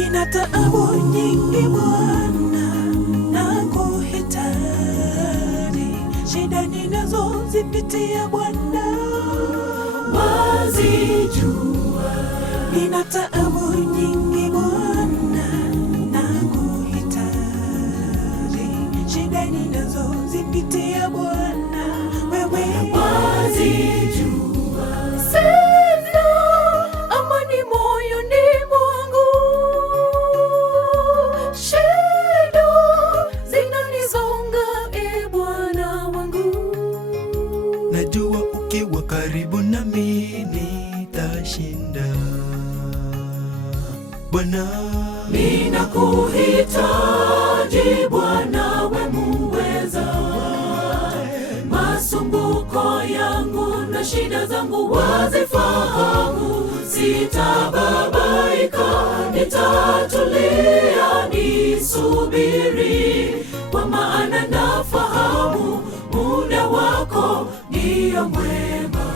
Nina taabu nyingi Bwana, nakuhitaji. Shida ninazozipitia Bwana wazijua. Nina taabu nyingi Bwana, nakuhitaji. Shida ninazozipitia Bwana wewe wazijua. Sina amani moyoni mwangu, shida zinanizonga Bwana wangu. Najua ukiwa karibu nami nitashinda Bwana. Ninakuhitaji Bwana, we muweza. Masumbuko yangu na shida zangu wazifahamu. Sitababaika, nitatulia nisubiri, kwa maana nafahamu muda wako ndio mwema.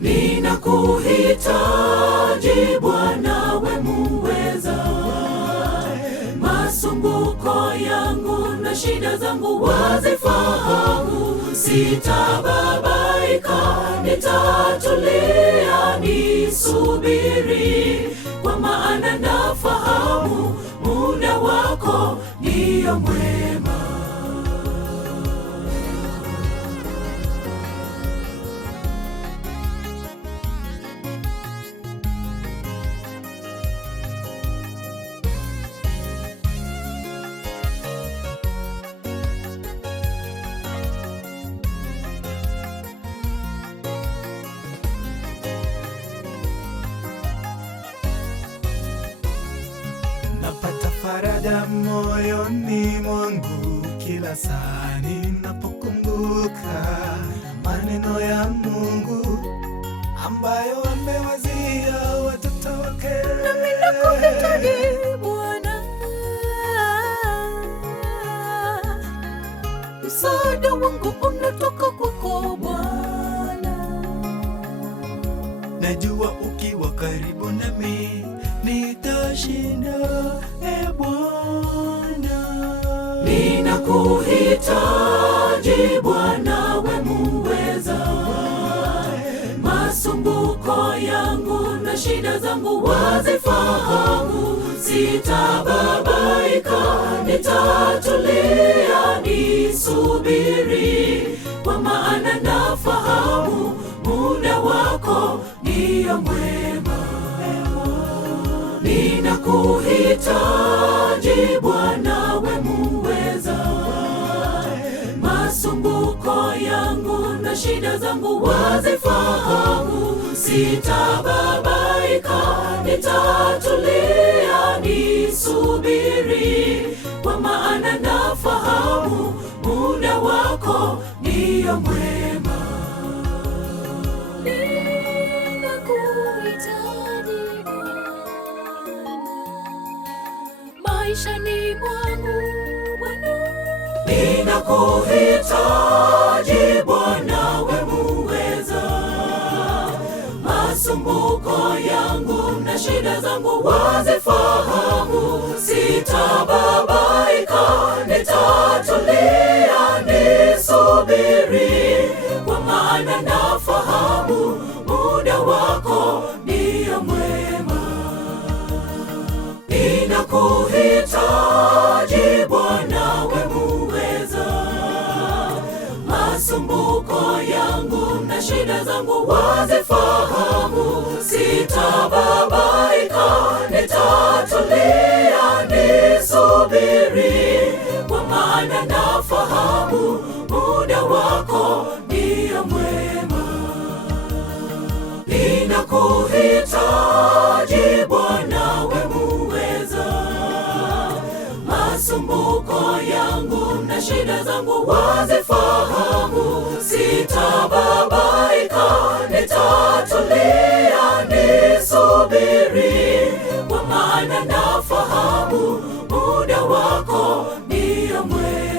Ninakuhitaji Bwana, we muweza. Masumbuko yangu na shida zangu wazifahamu. Sitababaika, nitatulia nisubiri, kwa maana nafahamu muda wako ndio mwema. Napata faraja moyoni mwangu kila saa ninapokumbuka maneno ya Mungu ambayo amewazia watoto wake. Nami nakuhitaji Bwana, msaada wangu unatoka kwako Bwana. Najua ukiwa karibu nami nitashinda Bwana. Ninakuhitaji Bwana, we muweza. Masumbuko yangu na shida zangu wazifahamu. Sitababaika, nitatulia nisubiri, kwa maana nafahamu muda wako ndio mwema. Ninakuhitaji Bwana, we muweza. Masumbuko yangu na shida zangu wazifahamu. Sitababaika, nitatulia nisubiri, kwa maana nafahamu muda wako ndio mwema. Ninakuhitaji maishani mwangu Bwana. Ninakuhitaji Bwana, we muweza. Masumbuko yangu na shida zangu wazifahamu. Sitababaika, nitatulia nisubiri, kwa maana nafahamu muda wako ndio mwema. Ninakuhitaji Bwana, we muweza. Masumbuko yangu na shida zangu wazifahamu. Sitababaika, nitatulia nisubiri, kwa maana nafahamu muda wako ndio mwema. Ninakuhitaji Bwana, we muweza. Masumbuko yangu na shida zangu wazifahamu. Sitababaika, nitatulia nisubiri, kwa maana nafahamu muda wako ndio mwema.